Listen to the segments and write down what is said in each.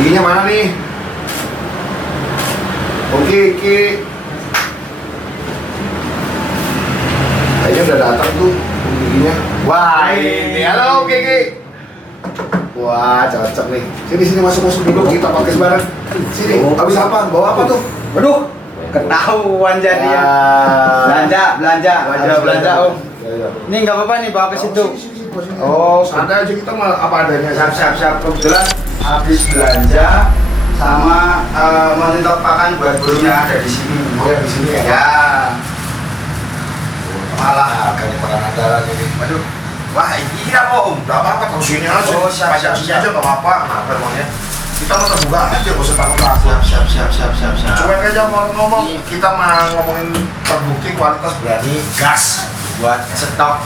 Giginya mana nih? Kiki. Kayaknya udah datang tuh giginya. Wah, ini halo Kiki. Wah, cocok nih. Sini masuk dulu kita podcast bareng. Sini. Habis apa? Bawa apa tuh? Aduh, ketahuan jadi ya. Belanja Om. Ini nggak apa-apa nih bawa ke situ. Oh, santai aja kita mah apa adanya. Siap. Kebetulan habis belanja sama mentok pakan buat burungnya ada di sini. Ya di sini ya. Ya. Malah harganya pada andalan ini. Aduh. Wah, ini apa Om? Gak apa-apa, terus sini aja. Oh, siap. Sini aja gak apa-apa. Kenapa emangnya? Kita mau terbuka aja, gak usah takut-takut. Siap. Cuma aja mau ngomong, kita mau ngomongin terbukti kualitas berani gas Buat stok.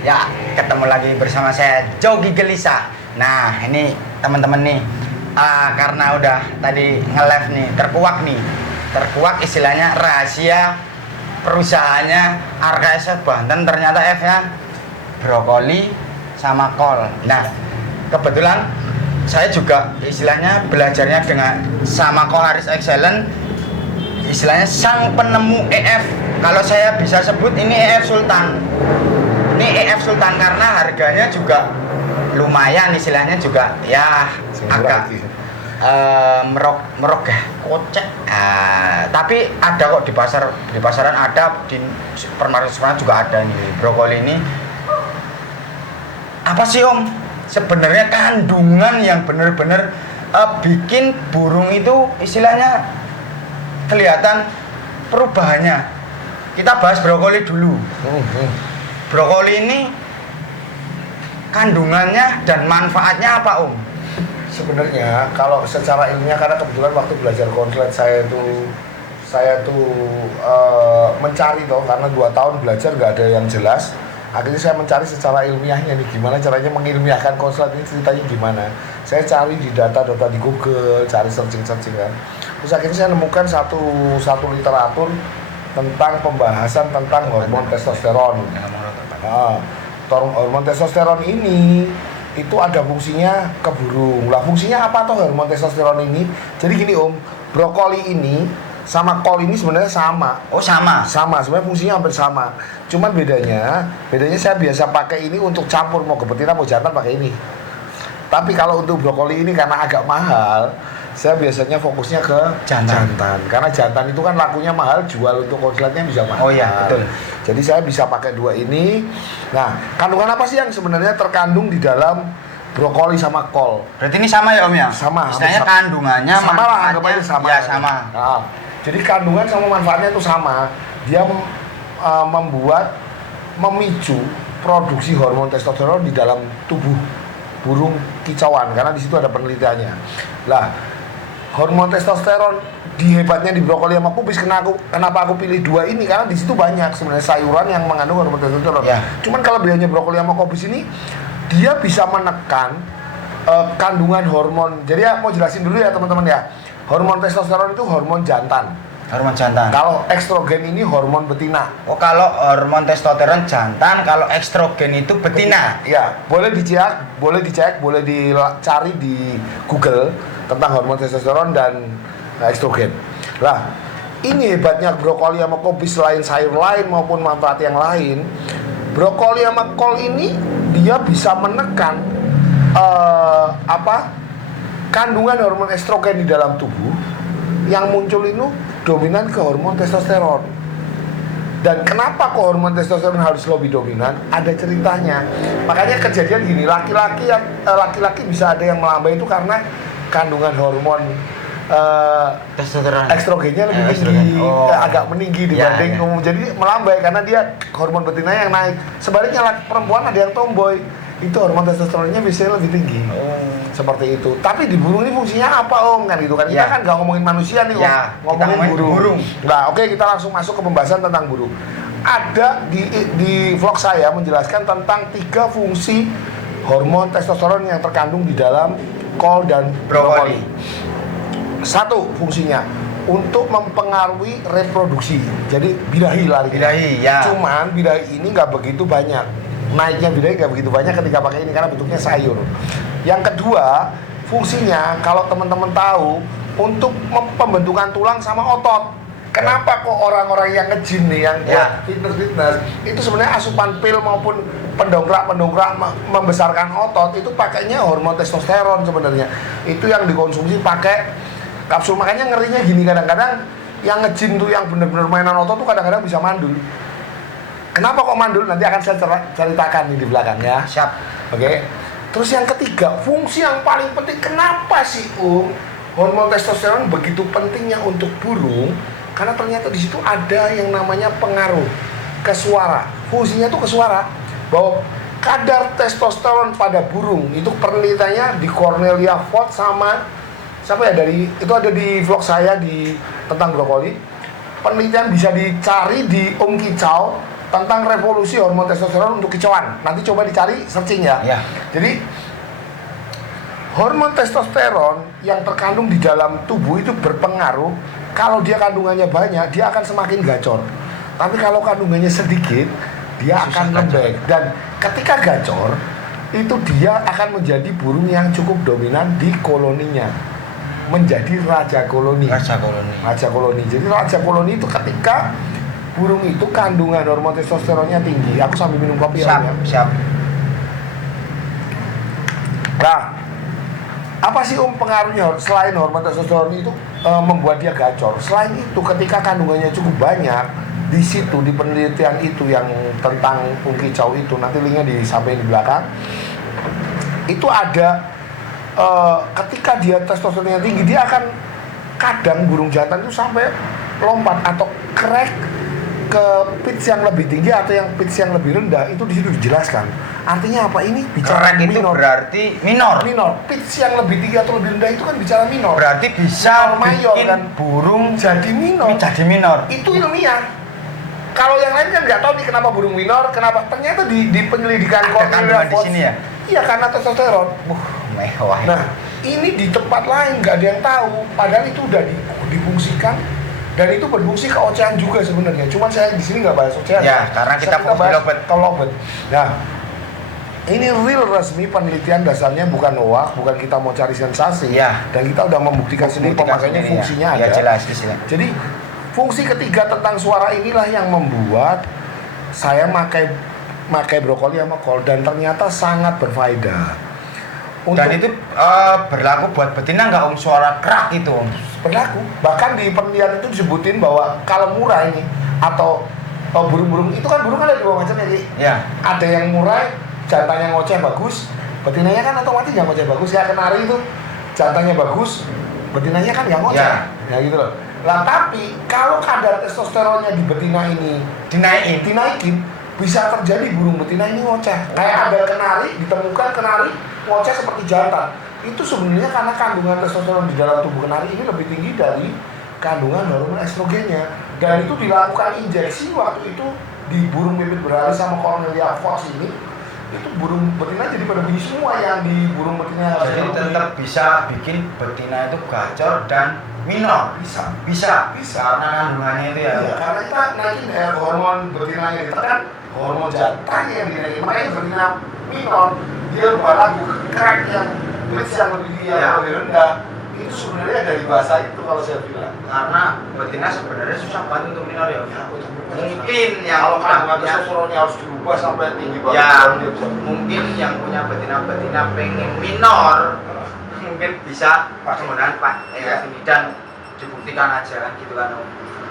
Ya, ketemu lagi bersama saya Jogi Gelisa. Nah, ini teman-teman nih, karena udah tadi nge-live nih, terkuak istilahnya rahasia perusahaannya RKS Banten ternyata F-nya brokoli sama kol. Nah, kebetulan saya juga istilahnya belajarnya dengan sama Kolaris Excellent, istilahnya sang penemu EF. Kalau saya bisa sebut ini EF Sultan. Ini EF Sultan karena harganya juga lumayan, istilahnya juga ya agak merok ya, kocek. Tapi ada kok di pasaran ada, di supermarket juga ada nih brokoli ini. Apa sih Om? Sebenarnya kandungan yang benar-benar bikin burung itu istilahnya kelihatan perubahannya. Kita bahas brokoli dulu. Brokoli ini kandungannya dan manfaatnya apa Om? Sebenarnya kalau secara ilmiah, karena kebetulan waktu belajar konslet saya tuh mencari toh, karena 2 tahun belajar nggak ada yang jelas. Akhirnya saya mencari secara ilmiahnya nih, gimana caranya mengilmiahkan konslet ini, ceritanya gimana. Saya cari di data-data di Google, cari searching kan. Terus akhirnya saya nemukan satu literatur tentang pembahasan tentang hormon testosteron. Hormon testosteron ini itu ada fungsinya ke burung. Lah fungsinya apa toh hormon testosteron ini? Jadi gini Om, brokoli ini sama kol ini sebenarnya sama. Oh sama? Sama, sebenarnya fungsinya hampir sama. Cuman bedanya saya biasa pakai ini untuk campur, mau ke betina mau jantan pakai ini. Tapi kalau untuk brokoli ini karena agak mahal, saya biasanya fokusnya ke jantan. Karena jantan itu kan lakunya mahal, jual untuk konsletnya bisa mahal. Oh iya, betul. Jadi saya bisa pakai 2 ini. Nah, kandungan apa sih yang sebenarnya terkandung di dalam brokoli sama kol? Berarti ini sama ya Om ya? Sama. Istilahnya kandungannya, sama lah, anggap aja sama. Ya sama. Nah, jadi kandungan sama manfaatnya itu sama. Dia memicu produksi hormon testosteron di dalam tubuh burung kicauan, karena di situ ada penelitiannya. Lah, hormon testosteron hebatnya di brokoli sama kubis. Kenapa aku pilih 2 ini? Karena di situ banyak sebenarnya sayuran yang mengandung hormon testosteron. Ya. Cuman kelebihannya brokoli sama kubis ini, dia bisa menekan kandungan hormon. Jadi ya mau jelasin dulu ya teman-teman ya. Hormon testosteron itu hormon jantan. Hormon jantan. Kalau estrogen ini hormon betina. Oh, kalau hormon testosteron jantan, kalau estrogen itu betina. Ya, boleh dicek, boleh dicari di Google tentang hormon testosteron dan estrogen. Lah, ini hebatnya brokoli sama kubis, selain sayur lain maupun manfaat yang lain. Brokoli sama kol ini dia bisa menekan kandungan hormon estrogen di dalam tubuh yang muncul itu dominan ke hormon testosteron. Dan kenapa kok hormon testosteron harus lebih dominan? Ada ceritanya. Makanya kejadian gini, laki-laki bisa ada yang melambai itu karena kandungan hormon testosteron, estrogennya lebih tinggi, agak meninggi dibanding umum. Jadi melambai karena dia hormon betinanya yang naik. Sebaliknya perempuan ada yang tomboy, itu hormon testosteronnya biasanya lebih tinggi. Seperti itu. Tapi di burung ini fungsinya apa Om? Kan gitu kan. Kita kan nggak ngomongin manusia nih Om. Ya, ngomongin burung. Nah, oke, kita langsung masuk ke pembahasan tentang burung. ada di vlog saya menjelaskan tentang 3 fungsi hormon testosteron yang terkandung di dalam kol dan brokoli. 1 fungsinya untuk mempengaruhi reproduksi. Jadi birahi lari. Birahi, ya. Cuman birahi ini nggak begitu banyak. Naiknya birahi nggak begitu banyak ketika pakai ini karena bentuknya sayur. Yang kedua, fungsinya kalau teman-teman tahu untuk pembentukan tulang sama otot. Kenapa kok orang-orang yang nge-gym nih, yang buat fitness itu sebenarnya asupan pil maupun pendongkrak membesarkan otot itu pakainya hormon testosteron sebenarnya. Itu yang dikonsumsi pakai kapsul. Makanya ngerinya gini, kadang-kadang yang nge-gym tuh yang bener-bener mainan otot tuh kadang-kadang bisa mandul. Kenapa kok mandul? Nanti akan saya ceritakan nih di belakang ya. Siap. Oke. Terus yang ketiga, fungsi yang paling penting, kenapa sih hormon testosteron begitu pentingnya untuk burung? Karena ternyata di situ ada yang namanya pengaruh ke suara. Fungsinya tuh ke suara. Bahwa kadar testosteron pada burung itu penelitiannya di Cornelia Vogt sama siapa ya, dari itu ada di vlog saya di tentang brokoli. Penelitian bisa dicari di Kicau tentang revolusi hormon testosteron untuk kicauan. Nanti coba dicari, searching ya. Jadi hormon testosteron yang terkandung di dalam tubuh itu berpengaruh. Kalau dia kandungannya banyak, dia akan semakin gacor. Tapi kalau kandungannya sedikit, dia akan lembek. Dan ketika gacor, itu dia akan menjadi burung yang cukup dominan di koloninya. Menjadi raja koloni. Jadi raja koloni itu ketika burung itu kandungan hormon testosteronnya tinggi. Aku sambil minum kopi ya. Siap. Nah, apa sih pengaruhnya selain hormon testosteron itu membuat dia gacor? Selain itu, ketika kandungannya cukup banyak, di situ di penelitian itu yang tentang Kicau itu, nanti linknya disampaikan di belakang, itu ada ketika dia testosteronnya tinggi, dia akan kadang burung jantan itu sampai lompat atau crack ke pitch yang lebih tinggi atau yang pitch yang lebih rendah. Itu di situ dijelaskan. Artinya apa? Ini bicara itu minor. Berarti minor. Pitch yang lebih tinggi atau lebih rendah itu kan bicara minor. Berarti bisa mayor bikin kan burung jadi minor. Itu ilmiah. Kalau yang lain kan nggak tahu nih kenapa burung minor, kenapa. Ternyata di penyelidikan Cornelia Vogt di sini ya. Iya, karena testosteron. Mewah. Nah, ini di tempat lain nggak ada yang tahu. Padahal itu udah difungsikan. Dan itu berfungsi ke ocehan juga sebenarnya. Cuman saya di sini nggak bahas ocehan. Ya, karena kita bahas lobet. Nah, ini real resmi penelitian, dasarnya bukan hoax, bukan kita mau cari sensasi. Ya. Dan kita udah membuktikan sendiri pemakaiannya, fungsinya ada. Ya, jelas di sini. Jadi fungsi ketiga tentang suara inilah yang membuat saya makai brokoli sama kol, dan ternyata sangat berfaedah. Dan itu berlaku buat betina nggak suara kerak itu berlaku. Bahkan di penelitian itu disebutin bahwa kalau murai ini atau burung-burung itu kan, burung kan ada dua macam ya. Ada yang murai, jantannya ngoceh bagus, betinanya kan otomatis yang ngoceh bagus. Ya, kenari itu jantannya bagus, betinanya kan yang ngoceh. Ya gitu loh. Lah, tapi kalau kadar testosteronnya di betina ini dinaikin, bisa terjadi burung betina ini ngoceh. Kayak ada kenari, ditemukan kenari ngoceh seperti jantan. Itu sebenarnya karena kandungan testosteron di dalam tubuh kenari ini lebih tinggi dari kandungan hormon estrogennya. Dan itu dilakukan injeksi waktu itu di burung pipit berali sama Cornelia Vogt ini. Itu burung betina jadi pada bunyi semua yang di burung betina. Jadi tetap bisa bikin betina itu gacor dan minor. Bisa karena kandungannya itu ya. Iya, karena kita naikin hormon betinanya ditekan, hormon jantannya yang dinaikin. Makanya betina minor dia berlaku crack yang pitch yang lebih tinggi yang lebih rendah. Itu sebenarnya dari bahasa itu kalau saya bilang. Karena betina sebenarnya susah banget untuk minor ya. Mungkin yang kalau kandungan testosteronnya harus dirubah sampai tinggi banget. Ya, mungkin yang punya betina-betina pengen minor, mungkin bisa penggunaan ini dan dibuktikan aja kan gitu kan.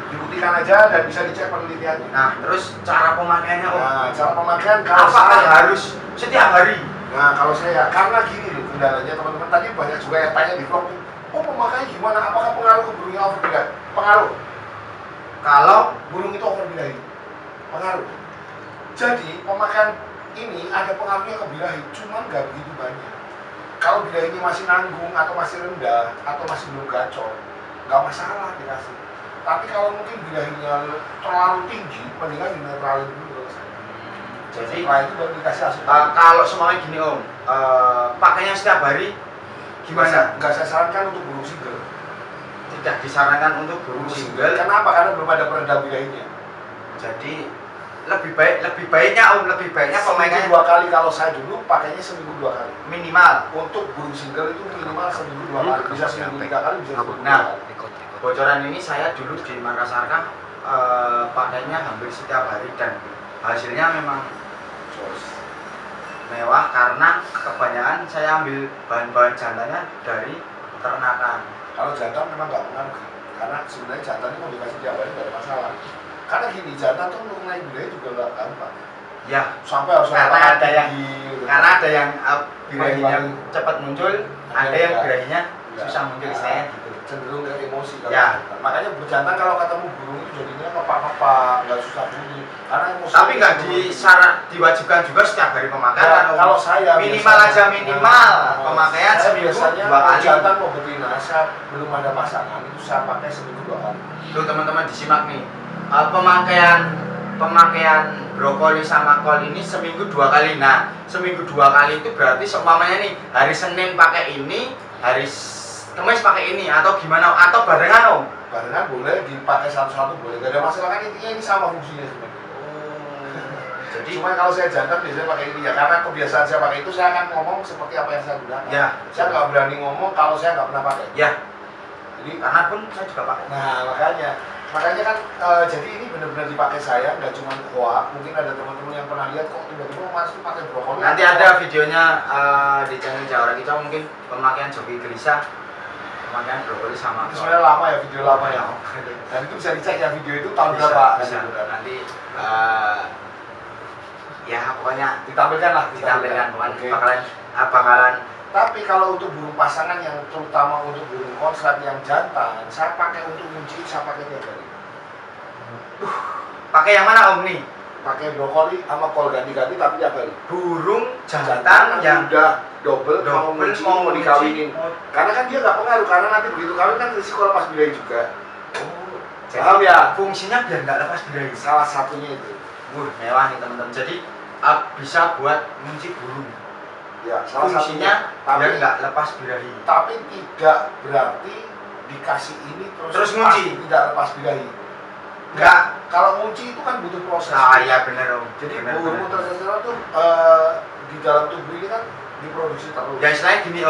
Dibuktikan aja dan bisa dicek penelitiannya. Nah, terus cara pemakaiannya cara pemakaian kalau apakah harus setiap hari? Nah, kalau saya, karena gini loh kendalanya teman-teman, tadi banyak juga yang tanya di vlog, pemakaiannya gimana? Apakah pengaruh ke burungnya overbird? Pengaruh. Kalau burung itu overbird, pengaruh. Jadi pemakaian ini ada pengaruhnya ke birahi, cuman nggak begitu banyak. Kalau birahi ini masih nanggung atau masih rendah atau masih belum gacor, nggak masalah dikasih. Tapi kalau mungkin birahinya terlalu tinggi, mendingan dinetralin dulu kalau saya. Jadi Setelah itu baru dikasih asupan. kalau semuanya gini Om, pakainya setiap hari gimana? Nggak saya sarankan untuk burung single. Tidak disarankan untuk burung single. Kenapa? Karena belum ada peredam birahinya. Jadi lebih baiknya Seminggu 2 kali. Kalau saya dulu pakainya seminggu 2 kali. minimal. Untuk burung single itu minimal seminggu 2 kali. Bisa seminggu 3 kali, bisa seminggu 2 Nah, kali. bocoran ini saya dulu di Makassar kan pakainya hampir setiap hari dan hasilnya memang mewah karena kebanyakan saya ambil bahan-bahan jantannya dari ternakan. Kalau jantan memang nggak pengaruh, karena sebenarnya jantan itu mau dikasih tiap hari nggak ada masalah. Karena gini, jantan tuh untuk naik budaya juga nggak gampang. Ya, Sampai harus karena ada yang tinggi, karena ada yang birahinya Paling- cepat muncul, ada yang birahinya susah muncul istilahnya gitu. cenderung ke emosi kalau Ya. jantan. Makanya berjantan kalau ketemu burung itu jadinya ngepak-ngepak, nggak susah bunyi. Karena emosi. Tapi nggak diwajibkan juga setiap hari pemakaian. Ya, kalau saya minimal biasanya- aja minimal pemakaian saya seminggu biasanya 2 kali. jantan mau betina, saya belum ada pasangan itu saya pakai seminggu 2 kali. Tuh teman-teman disimak nih. Pemakaian brokoli sama kol ini seminggu 2 kali. Nah, seminggu 2 kali itu berarti seumpamanya nih hari Senin pakai ini, hari Kamis pakai ini atau gimana atau barengan Om? Barengan boleh dipakai satu-satu boleh, gak ada masalah kan intinya ini sama fungsinya sebenarnya. Jadi Cuma kalau saya jantan biasanya pakai ini ya karena kebiasaan saya pakai itu saya akan ngomong seperti apa yang saya gunakan. ya, Saya nggak berani ngomong kalau saya nggak pernah pakai. ya, Jadi karena pun saya juga pakai. nah makanya kan jadi ini benar-benar dipakai saya nggak cuma hoax. Mungkin ada teman-teman yang pernah lihat kok tiba-tiba Mas tuh pakai brokoli. Nanti ada videonya di channel Jawara kita mungkin pemakaian joki gelisah, pemakaian brokoli sama Itu kol. sebenarnya lama ya video lama ya. Dan itu bisa dicek ya video itu tahun berapa. Bisa. Nanti ya pokoknya Ditampilkan lah. ditampilkan pokoknya Oke. bakalan Tapi kalau untuk burung pasangan yang terutama untuk burung konslet yang jantan, saya pakai untuk kunci, saya pakai tiap hari. pakai yang mana Om nih? Pakai brokoli sama kol ganti-ganti tapi tiap hari. Burung jantan yang udah double mau kunci, mau dikawinin. Karena kan dia nggak pengaruh, karena nanti begitu kawin kan risiko lepas birahi juga. Jadi Paham ya? fungsinya biar nggak lepas birahi. Salah satunya itu. Mewah nih teman-teman. Jadi bisa buat ngunci burung. Ya, salah Fungsinya satunya. Tapi biar nggak lepas birahi. tapi tidak berarti dikasih ini Terus ngunci? pasti tidak lepas birahi. Nggak. Kalau ngunci itu kan butuh proses. Iya bener Om. Jadi Bener, hormon bener. testosteron tuh di dalam tubuh ini kan diproduksi terus. Ya istilahnya gini Om.